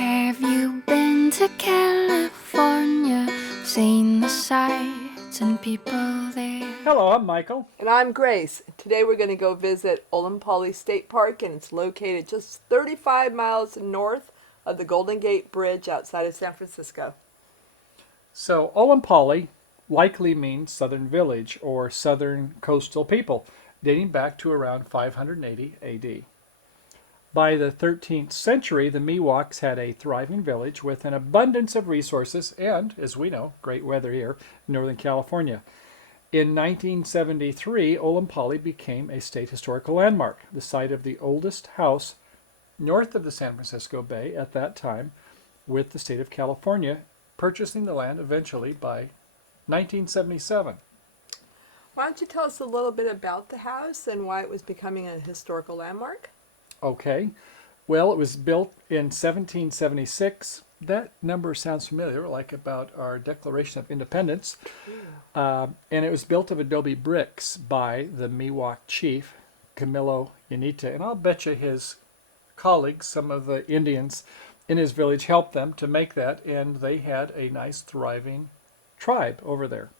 Have you been to California, seen the sights and people there? Hello, I'm Michael. And I'm Grace. Today we're going to go visit Olompali State Park, and it's located just 35 miles north of the Golden Gate Bridge outside of San Francisco. So Olompali likely means southern village or southern coastal people, dating back to around 580 AD. By the 13th century, the Miwoks had a thriving village with an abundance of resources and, as we know, great weather here in Northern California. In 1973, Olompali became a state historical landmark, the site of the oldest house north of the San Francisco Bay at that time, with the state of California purchasing the land eventually by 1977. Why don't you tell us a little bit about the house and why it was becoming a historical landmark? Okay. Well, it was built in 1776. That number sounds familiar, like about our Declaration of Independence. And it was built of adobe bricks by the Miwok chief, Camillo Ynitia. And I'll bet you his colleagues, some of the Indians in his village, helped them to make that. And they had a nice, thriving tribe over there.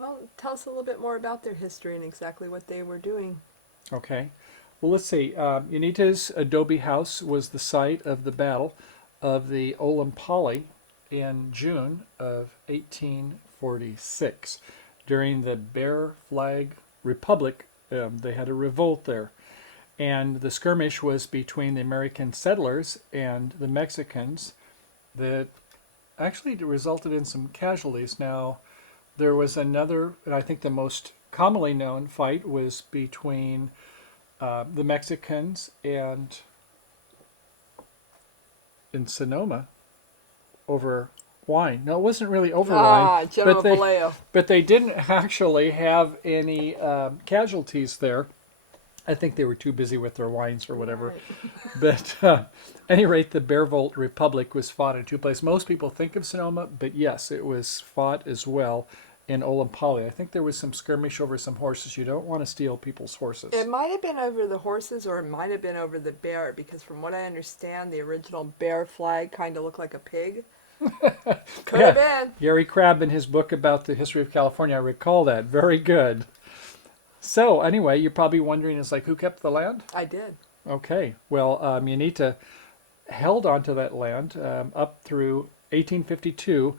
Well, tell us a little bit more about their history and exactly what they were doing. Okay. Well, let's see. Ynietia's adobe house was the site of the Battle of the Olompali in June of 1846. During the Bear Flag Republic, they had a revolt there. And the skirmish was between the American settlers and the Mexicans that actually resulted in some casualties. Now, there was another, and I think the most commonly known fight was between the Mexicans and in Sonoma over wine. No, it wasn't really over wine. General but they didn't actually have any casualties there. I think they were too busy with their wines or whatever. Right. But at any rate, the Bear Revolt Republic was fought in two places. Most people think of Sonoma, but yes, it was fought as well in Olompali. I think there was some skirmish over some horses. You don't want to steal people's horses. It might have been over the horses or it might have been over the bear, because from what I understand, the original bear flag kind of looked like a pig. Could have been. Gary Crabb in his book about the history of California, I recall that. Very good. So anyway, you're probably wondering, is like, who kept the land? I did. Okay. Well, Ynitia held onto that land up through 1852,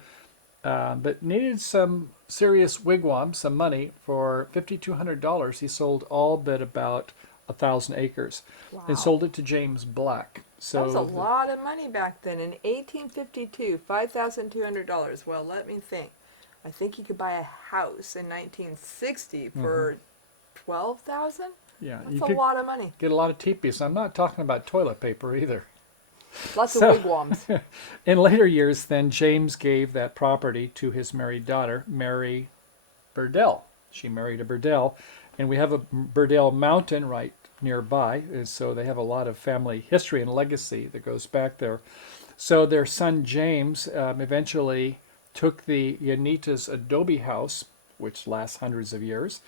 but needed some serious wigwam, some money. For $5,200, he sold all but about 1,000 acres. Wow. And sold it to James Black. So that was a lot of money back then. In 1852, $5,200. Well, let me think. I think you could buy a house in 1960 for $12,000. Yeah, that's a lot of money. Get a lot of teepees. I'm not talking about toilet paper either. Lots of wigwams. In later years, then, James gave that property to his married daughter, Mary Burdel. She married a Burdel, and we have a Burdel mountain right nearby, and so they have a lot of family history and legacy that goes back there. So their son James eventually took the Ynitia's adobe house, which lasts hundreds of years,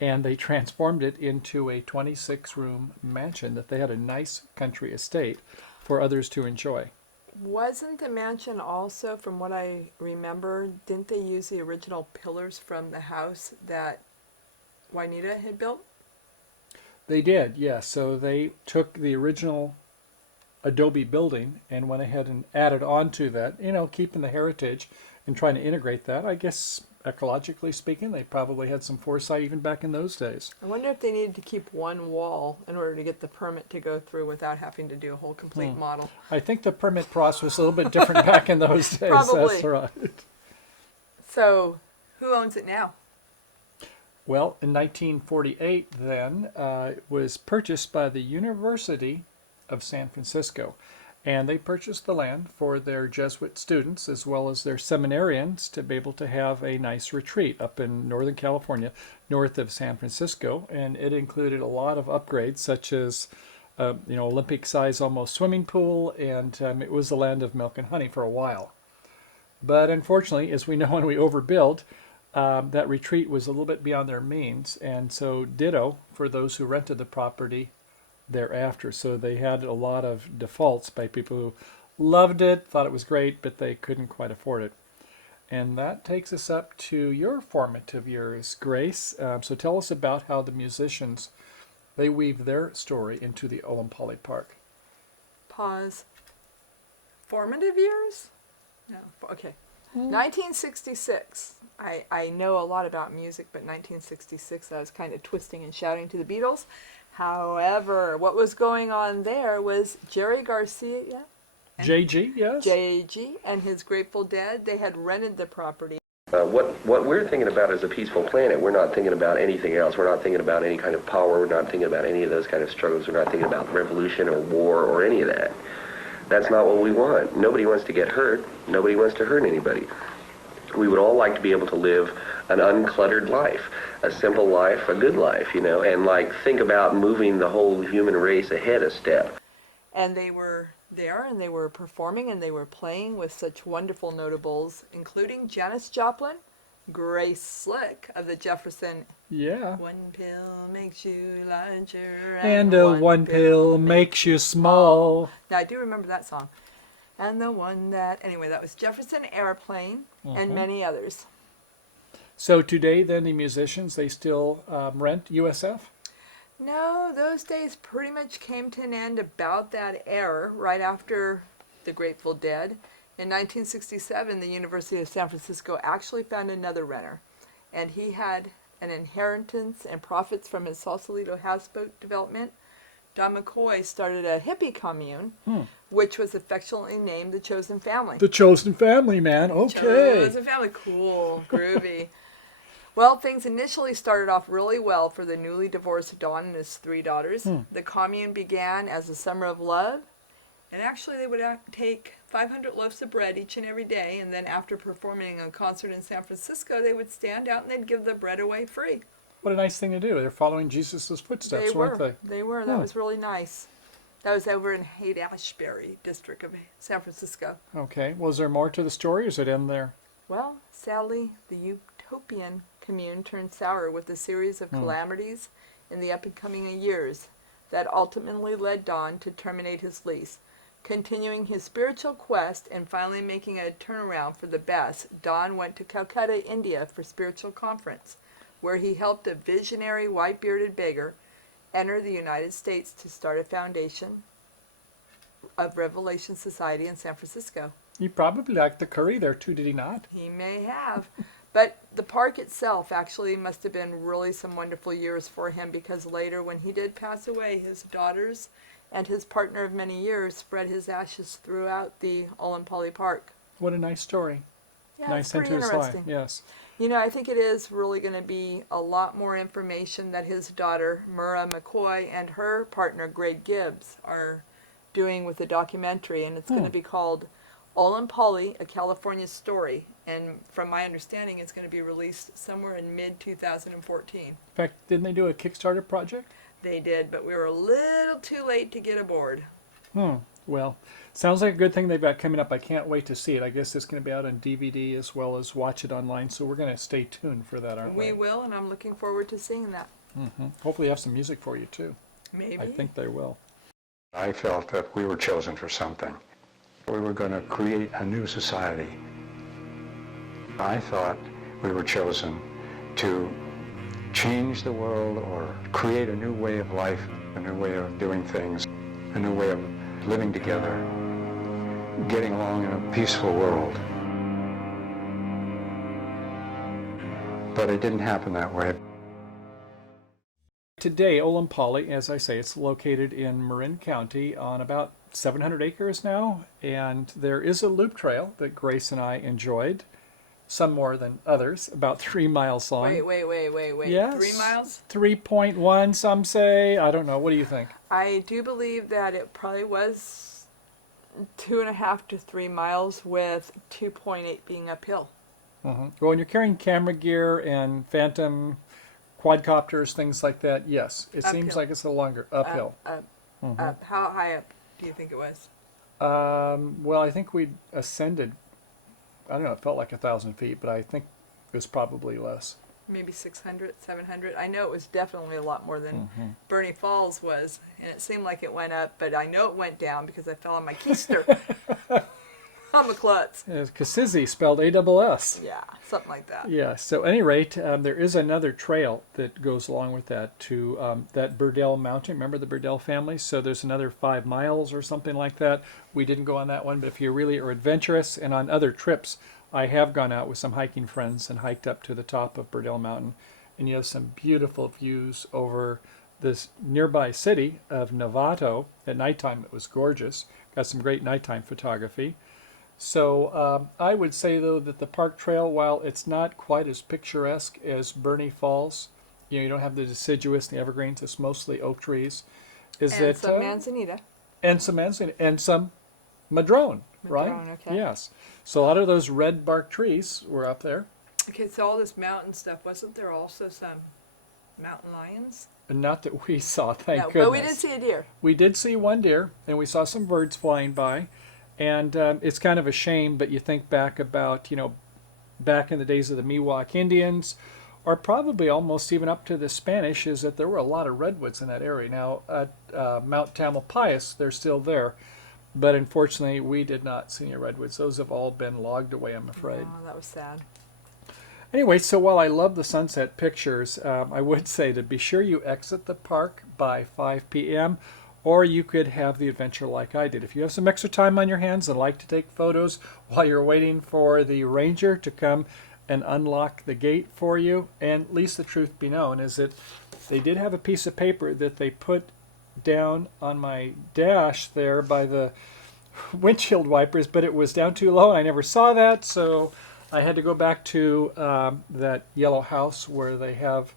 and they transformed it into a 26-room mansion that they had a nice country estate for others to enjoy. Wasn't the mansion also, from what I remember, didn't they use the original pillars from the house that Ynitia had built? They did, yes. So they took the original adobe building and went ahead and added on to that, keeping the heritage and trying to integrate that. I guess ecologically speaking, they probably had some foresight even back in those days. I wonder if they needed to keep one wall in order to get the permit to go through without having to do a whole complete model. I think the permit process was a little bit different back in those days. Probably. That's right. So, who owns it now? Well, in 1948, then, it was purchased by the University of San Francisco. And they purchased the land for their Jesuit students as well as their seminarians to be able to have a nice retreat up in Northern California, north of San Francisco. And it included a lot of upgrades, such as, Olympic-size almost swimming pool, and it was the land of milk and honey for a while. But unfortunately, as we know, when we overbuild, that retreat was a little bit beyond their means, and so ditto for those who rented the property thereafter. So they had a lot of defaults by people who loved it, thought it was great, but they couldn't quite afford it. And that takes us up to your formative years, Grace. So tell us about how the musicians, they weave their story into the Olompali Park. Pause. Formative years? No. Okay. 1966. I know a lot about music, but 1966 I was kind of twisting and shouting to the Beatles. However, what was going on there was Jerry Garcia, JG, yes? JG, and his Grateful Dead. They had rented the property. What we're thinking about is a peaceful planet. We're not thinking about anything else. We're not thinking about any kind of power. We're not thinking about any of those kind of struggles. We're not thinking about revolution or war or any of that. That's not what we want. Nobody wants to get hurt. Nobody wants to hurt anybody. We would all like to be able to live an uncluttered life, a simple life, a good life, you know, and like think about moving the whole human race ahead a step. And they were there, and they were performing, and they were playing with such wonderful notables, including Janis Joplin, Grace Slick of the Jefferson. Yeah. One pill makes you larger, And one pill makes you small. Now, I do remember that song. And the one that, anyway, that was Jefferson Airplane and many others. So today, then, the musicians, they still rent USF? No, those days pretty much came to an end about that era, right after the Grateful Dead. In 1967, the University of San Francisco actually found another renter, and he had an inheritance and profits from his Sausalito houseboat development. Don McCoy started a hippie commune, which was affectionately named the Chosen Family. The Chosen Family, man. Okay. Chosen Family, cool, groovy. Well, things initially started off really well for the newly divorced Don and his 3 daughters. The commune began as a summer of love, and actually they would take 500 loaves of bread each and every day, and then after performing a concert in San Francisco, they would stand out and they'd give the bread away free. What a nice thing to do. They're following Jesus' footsteps, weren't they? They were. That was really nice. That was over in Haight-Asbury district of San Francisco. Okay. Was there more to the story, or does it end there? Well, sadly, the utopian commune turned sour with a series of calamities in the up-and-coming years that ultimately led Don to terminate his lease. Continuing his spiritual quest and finally making a turnaround for the best, Don went to Calcutta, India for spiritual conference, where he helped a visionary white-bearded beggar enter the United States to start a foundation of Revelation Society in San Francisco. He probably liked the curry there too, did he not? He may have. But the park itself actually must have been really some wonderful years for him, because later when he did pass away, his daughters and his partner of many years spread his ashes throughout the Olompali Park. What a nice story. Yeah, Nice it's pretty into his life, interesting. yes. You know, I think it is really going to be a lot more information that his daughter, Maura McCoy, and her partner, Greg Gibbs, are doing with the documentary, and it's going to be called Olompali, A California Story. And from my understanding, it's going to be released somewhere in mid-2014. In fact, didn't they do a Kickstarter project? They did, but we were a little too late to get aboard. Well, sounds like a good thing they've got coming up. I can't wait to see it. I guess it's going to be out on DVD as well as watch it online, so we're going to stay tuned for that, aren't we? We will, and I'm looking forward to seeing that. Hopefully have some music for you, too. Maybe. I think they will. I felt that we were chosen for something. We were going to create a new society. I thought we were chosen to change the world or create a new way of life, a new way of doing things, a new way of living together, getting along in a peaceful world. But it didn't happen that way. Today, Olompali, as I say, it's located in Marin County on about 700 acres now, and there is a loop trail that Grace and I enjoyed, some more than others, about 3 miles long. Wait. Yes. 3 miles? 3.1, some say. I don't know. What do you think? I do believe that it probably was 2.5 to 3 miles, with 2.8 being uphill. Well, when you're carrying camera gear and Phantom quadcopters, things like that, yes. It seems Uphill. like it's a longer uphill. Up. How high up do you think it was? Well, I think we ascended, I don't know, it felt like 1,000 feet, but I think it was probably less. maybe 600, 700. I know it was definitely a lot more than Bernie Falls was, and it seemed like it went up, but I know it went down because I fell on my keister. On the klutz. Kassizi spelled A-double-S. Yeah, something like that. Yeah, so at any rate, there is another trail that goes along with that to that Burdel Mountain. Remember the Burdel family? So there's another 5 miles or something like that. We didn't go on that one, but if you really are adventurous, and on other trips, I have gone out with some hiking friends and hiked up to the top of Burdel Mountain, and you have some beautiful views over this nearby city of Novato. At nighttime, it was gorgeous. Got some great nighttime photography. So I would say, though, that the park trail, while it's not quite as picturesque as Bernie Falls, you don't have the deciduous and the evergreens, it's mostly oak trees. And some manzanita. And some manzanita. And some madrone, right? Okay. Yes. So a lot of those red bark trees were up there. Okay, so all this mountain stuff, wasn't there also some mountain lions? And not that we saw, thank goodness. But we did see a deer. We did see one deer, and we saw some birds flying by. And it's kind of a shame, but you think back about, back in the days of the Miwok Indians, or probably almost even up to the Spanish, is that there were a lot of redwoods in that area. Now, at Mount Tamalpais, they're still there, but unfortunately, we did not see any redwoods. Those have all been logged away, I'm afraid. Oh, that was sad. Anyway, so while I love the sunset pictures, I would say to be sure you exit the park by 5 p.m., or you could have the adventure like I did. If you have some extra time on your hands and like to take photos while you're waiting for the ranger to come and unlock the gate for you, and at least the truth be known is that they did have a piece of paper that they put down on my dash there by the windshield wipers, but it was down too low and I never saw that, so I had to go back to that yellow house where they have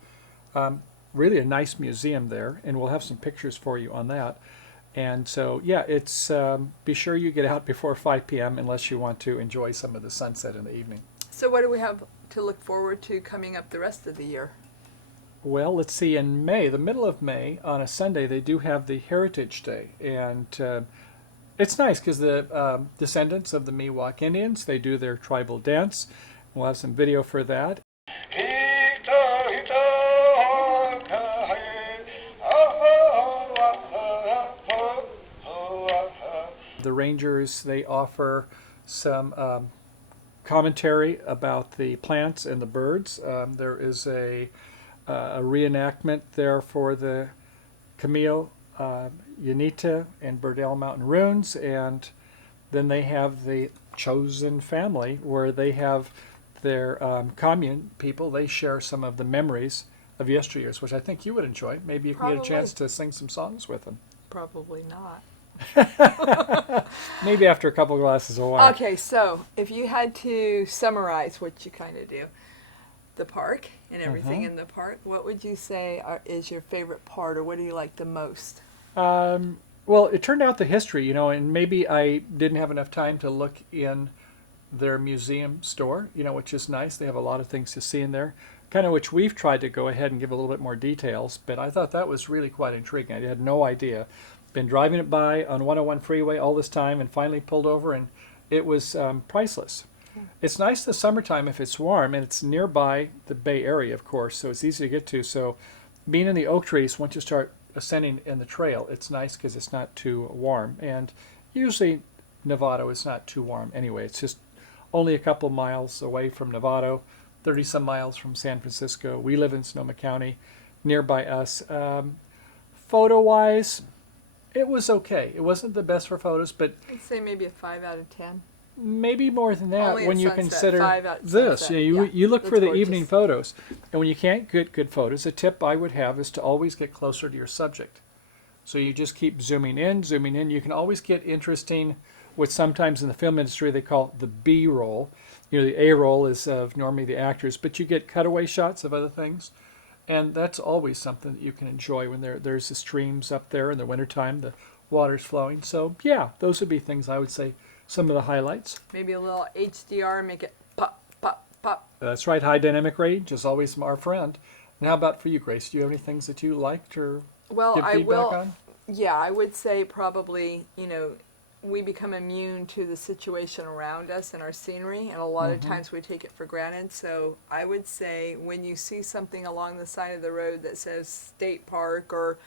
really a nice museum there, and we'll have some pictures for you on that. And so, yeah, it's be sure you get out before 5 p.m. unless you want to enjoy some of the sunset in the evening. So what do we have to look forward to coming up the rest of the year? Well, let's see, in May, the middle of May, on a Sunday, they do have the Heritage Day. And it's nice because the descendants of the Miwok Indians, they do their tribal dance. We'll have some video for that. The rangers, they offer some commentary about the plants and the birds. There is a reenactment there for the Camillo Ynitia and Burdel Mountain runes, and then they have the chosen family where they have their Commune people. They share some of the memories of yesteryears, which I think you would enjoy. Maybe you can get a chance to sing some songs with them. Probably not. Maybe after a couple of glasses of wine. Okay, so if you had to summarize, what you kind of do, the park and everything in the park, what would you say is your favorite part, or what do you like the most? Well, it turned out the history, and maybe I didn't have enough time to look in their museum store, which is nice. They have a lot of things to see in there, kind of which we've tried to go ahead and give a little bit more details, but I thought that was really quite intriguing. I had no idea. Been driving it by on 101 freeway all this time and finally pulled over, and it was priceless. It's nice the summertime if it's warm, and it's nearby the Bay Area, of course, so it's easy to get to. So being in the oak trees, once you start ascending in the trail, it's nice because it's not too warm. And usually Novato is not too warm anyway. It's just only a couple miles away from Novato, 30-some miles from San Francisco. We live in Sonoma County, nearby us. Photo-wise, it was okay. It wasn't the best for photos, but I'd say maybe a 5 out of 10. maybe more than that Only when at you sunset, consider 5 out this. sunset. You look for that's the gorgeous. evening photos, and when you can't get good photos, a tip I would have is to always get closer to your subject. So you just keep zooming in, zooming in. You can always get interesting, what sometimes in the film industry they call the B-roll. The A-roll is of normally the actors, but you get cutaway shots of other things. And that's always something that you can enjoy when there's the streams up there in the wintertime, the water's flowing. So, yeah, those would be things I would say, some of the highlights. Maybe a little HDR, make it pop, pop, pop. That's right, high dynamic range is always our friend. And how about for you, Grace? Do you have any things that you liked or Well, give I feedback will. on? Yeah, I would say probably, we become immune to the situation around us and our scenery, and a lot of times we take it for granted. So I would say when you see something along the side of the road that says state park or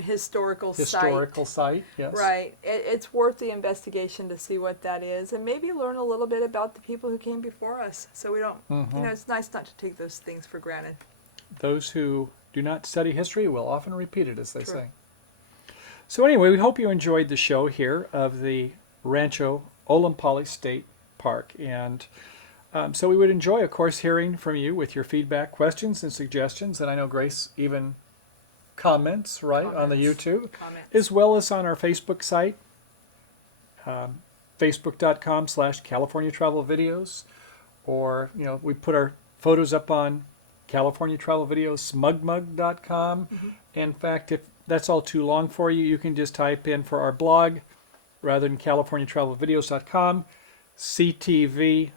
historical site, yes. Right. It's worth the investigation to see what that is, and maybe learn a little bit about the people who came before us. So we don't, you know, it's nice not to take those things for granted. Those who do not study history will often repeat it, as they True. say. So anyway, we hope you enjoyed the show here of the Rancho Olompali State Park. And so we would enjoy, of course, hearing from you with your feedback, questions, and suggestions. And I know Grace even comments, right, on the YouTube, as well as on our Facebook site, facebook.com/California Travel Videos. Or, you know, we put our photos up on California Travel Videos, smugmug.com. In fact, if that's all too long for you, you can just type in for our blog, rather than CaliforniaTravelVideos.com, ctvfun.com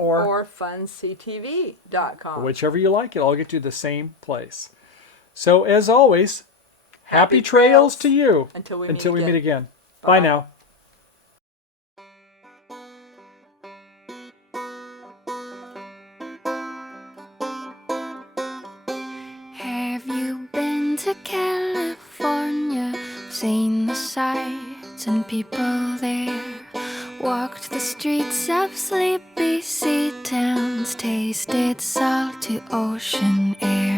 or functv.com. Whichever you like, it'll all get you the same place. So as always, happy trails to you until we meet again. Bye-bye. Bye now. Have you been to California? Seen the sights and people there? Walked the streets of sleepy sea towns? Tasted salty ocean air?